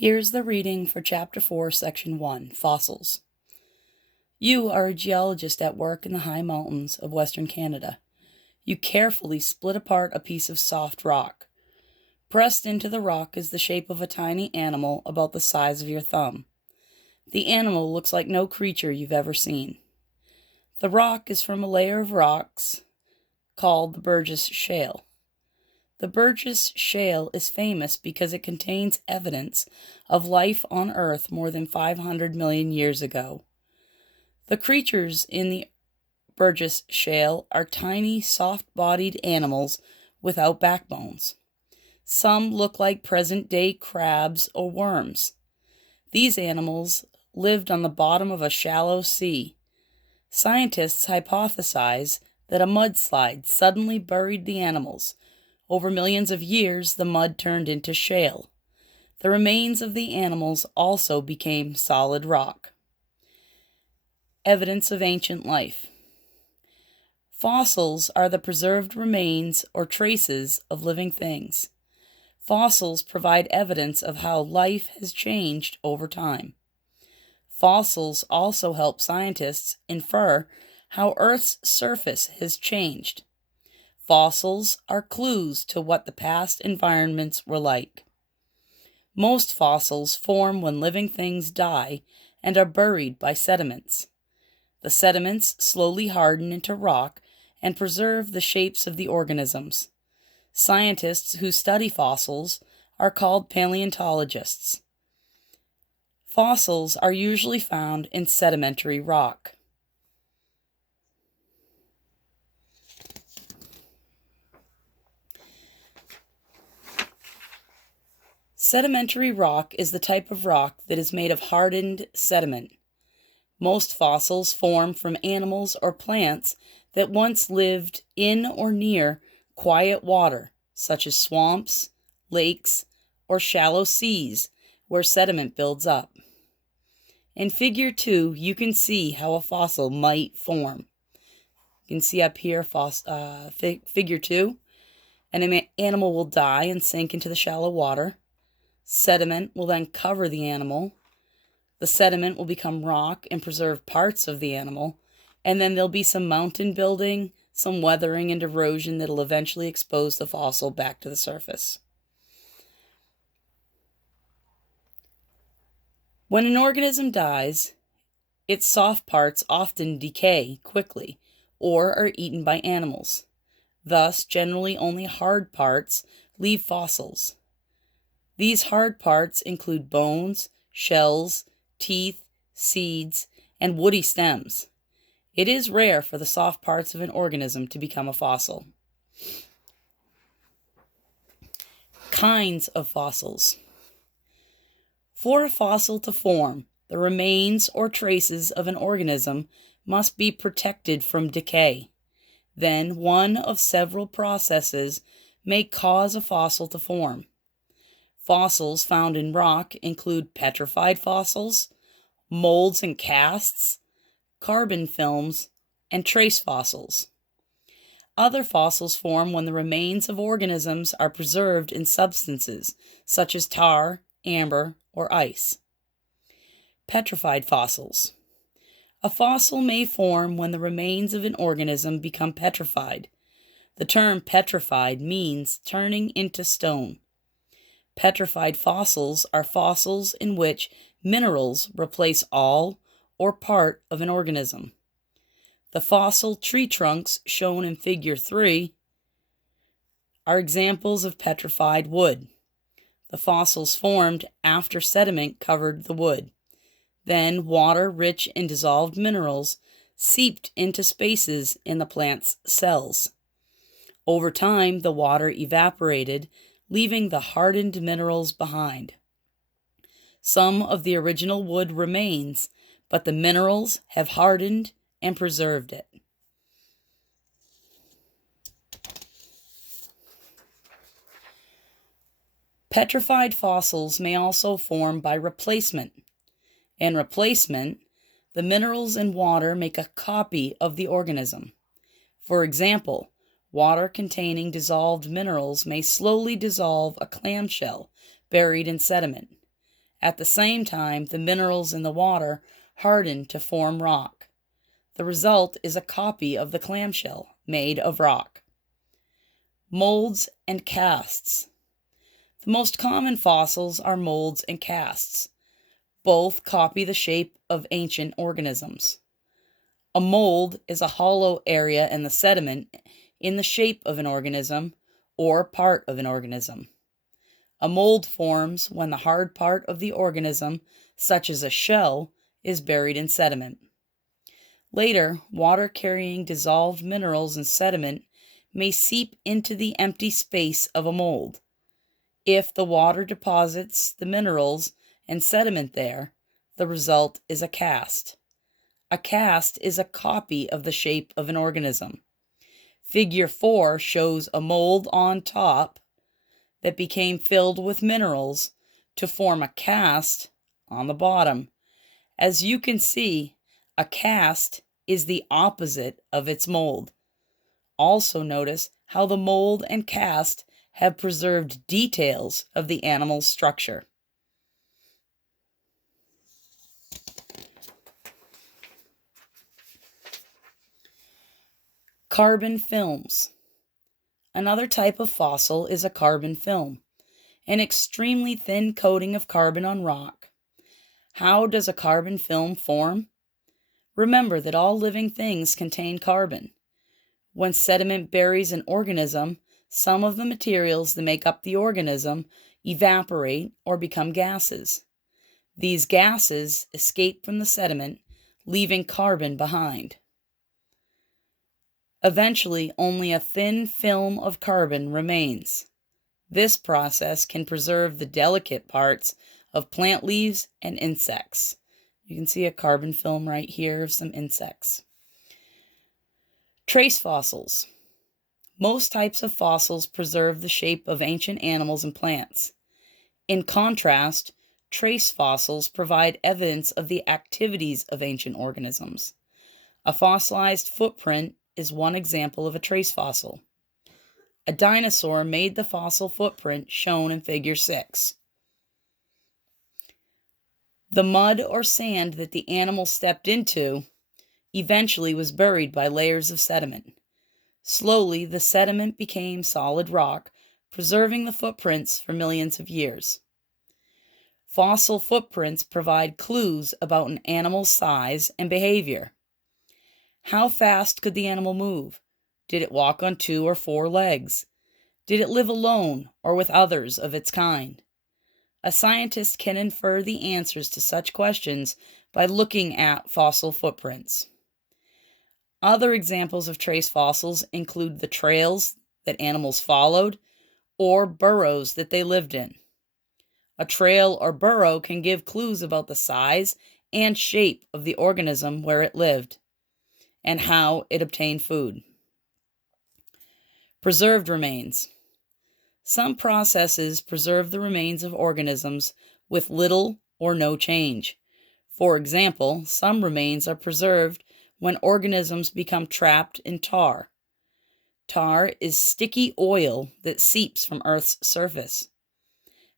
Here's the reading for Chapter 4, Section 1, Fossils. You are a geologist at work in the high mountains of Western Canada. You carefully split apart a piece of soft rock. Pressed into the rock is the shape of a tiny animal about the size of your thumb. The animal looks like no creature you've ever seen. The rock is from a layer of rocks called the Burgess Shale. The Burgess Shale is famous because it contains evidence of life on Earth more than 500 million years ago. The creatures in the Burgess Shale are tiny, soft-bodied animals without backbones. Some look like present-day crabs or worms. These animals lived on the bottom of a shallow sea. Scientists hypothesize that a mudslide suddenly buried the animals. Over millions of years, the mud turned into shale. The remains of the animals also became solid rock. Evidence of ancient life. Fossils are the preserved remains or traces of living things. Fossils provide evidence of how life has changed over time. Fossils also help scientists infer how Earth's surface has changed. Fossils are clues to what the past environments were like. Most fossils form when living things die and are buried by sediments. The sediments slowly harden into rock and preserve the shapes of the organisms. Scientists who study fossils are called paleontologists. Fossils are usually found in sedimentary rock. Sedimentary rock is the type of rock that is made of hardened sediment. Most fossils form from animals or plants that once lived in or near quiet water, such as swamps, lakes, or shallow seas where sediment builds up. In Figure 2, you can see how a fossil might form. You can see up here Figure 2. An animal will die and sink into the shallow water. Sediment will then cover the animal. The sediment will become rock and preserve parts of the animal. And then there'll be some mountain building, some weathering and erosion that'll eventually expose the fossil back to the surface. When an organism dies, its soft parts often decay quickly or are eaten by animals. Thus, generally only hard parts leave fossils. These hard parts include bones, shells, teeth, seeds, and woody stems. It is rare for the soft parts of an organism to become a fossil. Kinds of fossils. For a fossil to form, the remains or traces of an organism must be protected from decay. Then one of several processes may cause a fossil to form. Fossils found in rock include petrified fossils, molds and casts, carbon films, and trace fossils. Other fossils form when the remains of organisms are preserved in substances such as tar, amber, or ice. Petrified fossils. A fossil may form when the remains of an organism become petrified. The term petrified means turning into stone. Petrified fossils are fossils in which minerals replace all or part of an organism. The fossil tree trunks shown in Figure 3 are examples of petrified wood. The fossils formed after sediment covered the wood. Then water rich in dissolved minerals seeped into spaces in the plant's cells. Over time, the water evaporated, leaving the hardened minerals behind. Some of the original wood remains, but the minerals have hardened and preserved it. Petrified fossils may also form by replacement. In replacement, the minerals in water make a copy of the organism. For example, water containing dissolved minerals may slowly dissolve a clamshell buried in sediment. At the same time, the minerals in the water harden to form rock. The result is a copy of the clamshell made of rock. Molds and casts. The most common fossils are molds and casts. Both copy the shape of ancient organisms. A mold is a hollow area in the sediment in the shape of an organism or part of an organism. A mold forms when the hard part of the organism, such as a shell, is buried in sediment. Later, water-carrying dissolved minerals and sediment may seep into the empty space of a mold. If the water deposits the minerals and sediment there, the result is a cast. A cast is a copy of the shape of an organism. Figure 4 shows a mold on top that became filled with minerals to form a cast on the bottom. As you can see, a cast is the opposite of its mold. Also notice how the mold and cast have preserved details of the animal's structure. Carbon films. Another type of fossil is a carbon film, an extremely thin coating of carbon on rock. How does a carbon film form? Remember that all living things contain carbon. When sediment buries an organism, some of the materials that make up the organism evaporate or become gases. These gases escape from the sediment, leaving carbon behind. Eventually, only a thin film of carbon remains. This process can preserve the delicate parts of plant leaves and insects. You can see a carbon film right here of some insects. Trace fossils. Most types of fossils preserve the shape of ancient animals and plants. In contrast, trace fossils provide evidence of the activities of ancient organisms. A fossilized footprint is one example of a trace fossil. A dinosaur made the fossil footprint shown in Figure 6. The mud or sand that the animal stepped into eventually was buried by layers of sediment. Slowly, the sediment became solid rock, preserving the footprints for millions of years. Fossil footprints provide clues about an animal's size and behavior. How fast could the animal move? Did it walk on 2 or 4 legs? Did it live alone or with others of its kind? A scientist can infer the answers to such questions by looking at fossil footprints. Other examples of trace fossils include the trails that animals followed or burrows that they lived in. A trail or burrow can give clues about the size and shape of the organism where it lived and how it obtained food. Preserved remains. Some processes preserve the remains of organisms with little or no change. For example, some remains are preserved when organisms become trapped in tar. Tar is sticky oil that seeps from Earth's surface.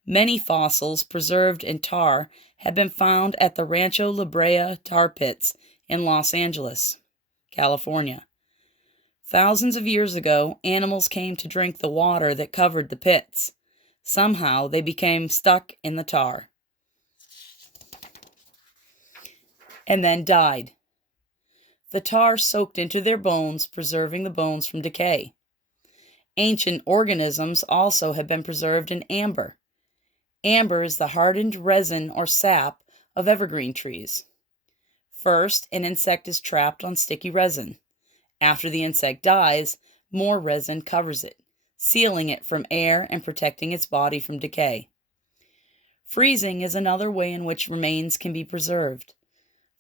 Many fossils preserved in tar have been found at the Rancho La Brea tar pits in Los Angeles, California. Thousands of years ago, animals came to drink the water that covered the pits. Somehow, they became stuck in the tar and then died. The tar soaked into their bones, preserving the bones from decay. Ancient organisms also have been preserved in amber. Amber is the hardened resin or sap of evergreen trees. First, an insect is trapped on sticky resin. After the insect dies, more resin covers it, sealing it from air and protecting its body from decay. Freezing is another way in which remains can be preserved.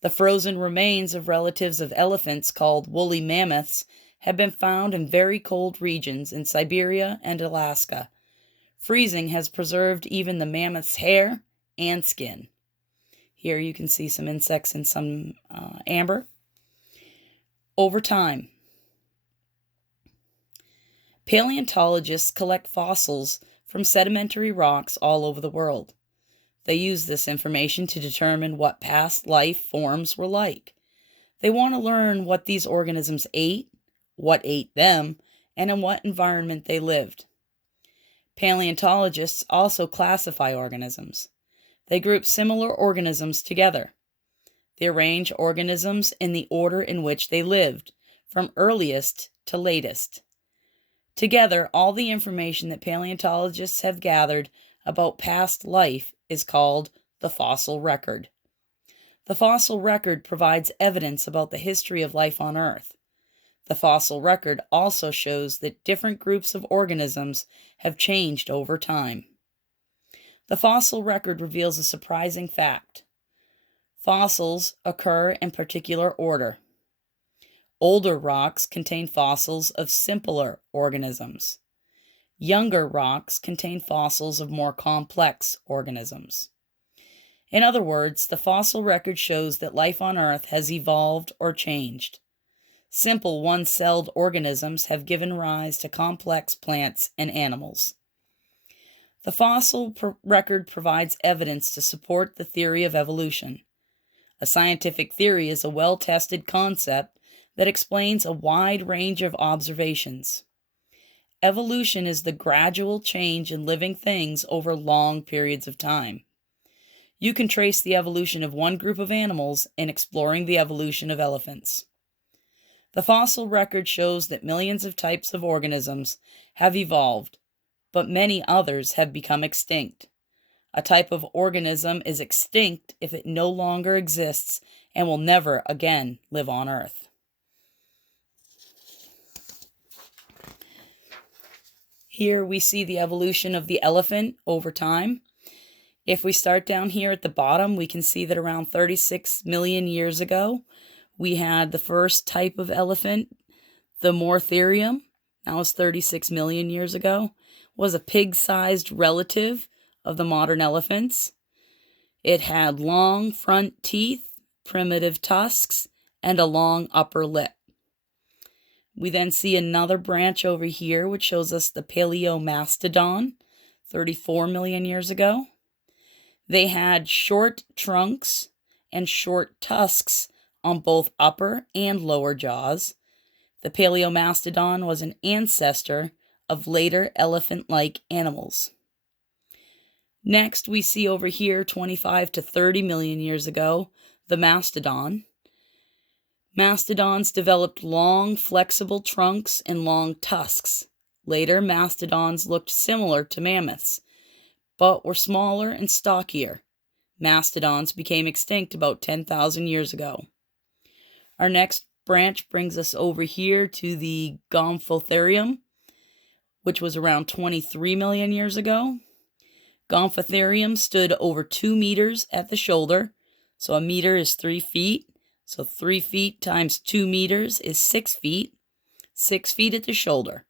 The frozen remains of relatives of elephants called woolly mammoths have been found in very cold regions in Siberia and Alaska. Freezing has preserved even the mammoth's hair and skin. Here you can see some insects and some amber. Over time, paleontologists collect fossils from sedimentary rocks all over the world. They use this information to determine what past life forms were like. They want to learn what these organisms ate, what ate them, and in what environment they lived. Paleontologists also classify organisms. They group similar organisms together. They arrange organisms in the order in which they lived, from earliest to latest. Together, all the information that paleontologists have gathered about past life is called the fossil record. The fossil record provides evidence about the history of life on Earth. The fossil record also shows that different groups of organisms have changed over time. The fossil record reveals a surprising fact. Fossils occur in particular order. Older rocks contain fossils of simpler organisms. Younger rocks contain fossils of more complex organisms. In other words, the fossil record shows that life on Earth has evolved or changed. Simple one-celled organisms have given rise to complex plants and animals. The fossil record provides evidence to support the theory of evolution. A scientific theory is a well-tested concept that explains a wide range of observations. Evolution is the gradual change in living things over long periods of time. You can trace the evolution of one group of animals in exploring the evolution of elephants. The fossil record shows that millions of types of organisms have evolved, but many others have become extinct. A type of organism is extinct if it no longer exists and will never again live on Earth. Here we see the evolution of the elephant over time. If we start down here at the bottom, we can see that around 36 million years ago, we had the first type of elephant, the Mortherium. That was 36 million years ago. Was a pig-sized relative of the modern elephants. It had long front teeth, primitive tusks, and a long upper lip. We then see another branch over here, which shows us the Paleomastodon, 34 million years ago. They had short trunks and short tusks on both upper and lower jaws. The Paleomastodon was an ancestor of later elephant-like animals. Next, we see over here 25 to 30 million years ago, the mastodon. Mastodons developed long, flexible trunks and long tusks. Later, mastodons looked similar to mammoths, but were smaller and stockier. Mastodons became extinct about 10,000 years ago. Our next branch brings us over here to the Gomphotherium, which was around 23 million years ago. Gomphotherium stood over 2 meters at the shoulder, so a meter is 3 feet. So 3 feet times 2 meters is 6 feet, 6 feet at the shoulder.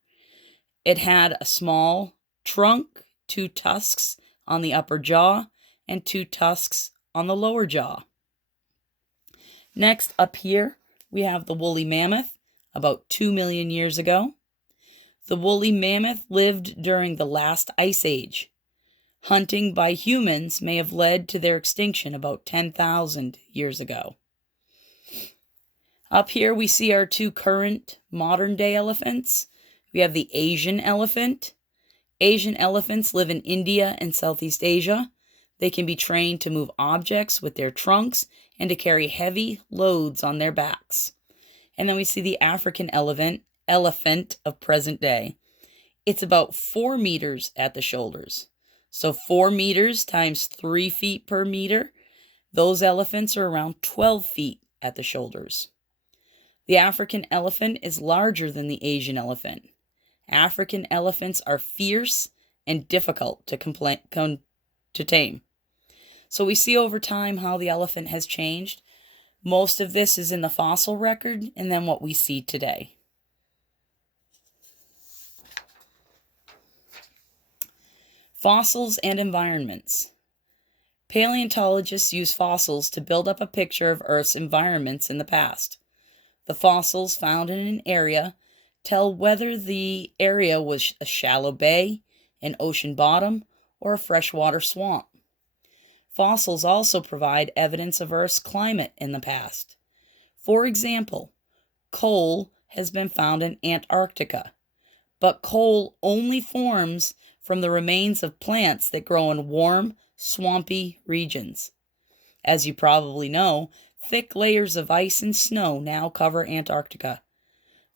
It had a small trunk, 2 tusks on the upper jaw, and 2 tusks on the lower jaw. Next, up here, we have the woolly mammoth, about 2 million years ago. The woolly mammoth lived during the last ice age. Hunting by humans may have led to their extinction about 10,000 years ago. Up here we see our 2 current modern-day elephants. We have the Asian elephant. Asian elephants live in India and Southeast Asia. They can be trained to move objects with their trunks and to carry heavy loads on their backs. And then we see the African elephant of present day. It's about 4 meters at the shoulders. So 4 meters times 3 feet per meter. Those elephants are around 12 feet at the shoulders. The African elephant is larger than the Asian elephant. African elephants are fierce and difficult to tame. So we see over time how the elephant has changed. Most of this is in the fossil record and then what we see today. Fossils and environments. Paleontologists use fossils to build up a picture of Earth's environments in the past. The fossils found in an area tell whether the area was a shallow bay, an ocean bottom, or a freshwater swamp. Fossils also provide evidence of Earth's climate in the past. For example, coal has been found in Antarctica, but coal only forms from the remains of plants that grow in warm, swampy regions. As you probably know, thick layers of ice and snow now cover Antarctica.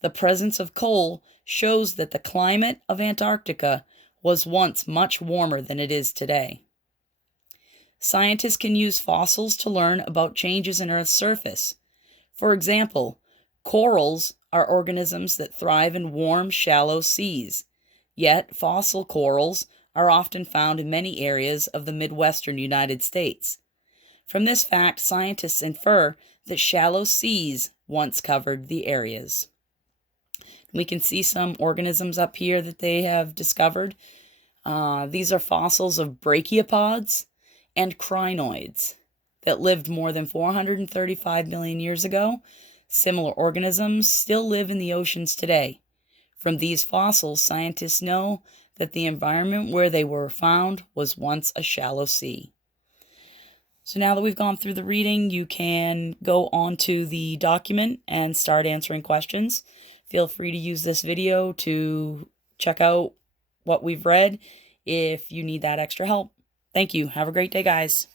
The presence of coal shows that the climate of Antarctica was once much warmer than it is today. Scientists can use fossils to learn about changes in Earth's surface. For example, corals are organisms that thrive in warm, shallow seas, yet fossil corals are often found in many areas of the Midwestern United States. From this fact, scientists infer that shallow seas once covered the areas. We can see some organisms up here that they have discovered. These are fossils of brachiopods and crinoids that lived more than 435 million years ago. Similar organisms still live in the oceans today. From these fossils, scientists know that the environment where they were found was once a shallow sea. So now that we've gone through the reading, you can go onto the document and start answering questions. Feel free to use this video to check out what we've read if you need that extra help. Thank you. Have a great day, guys.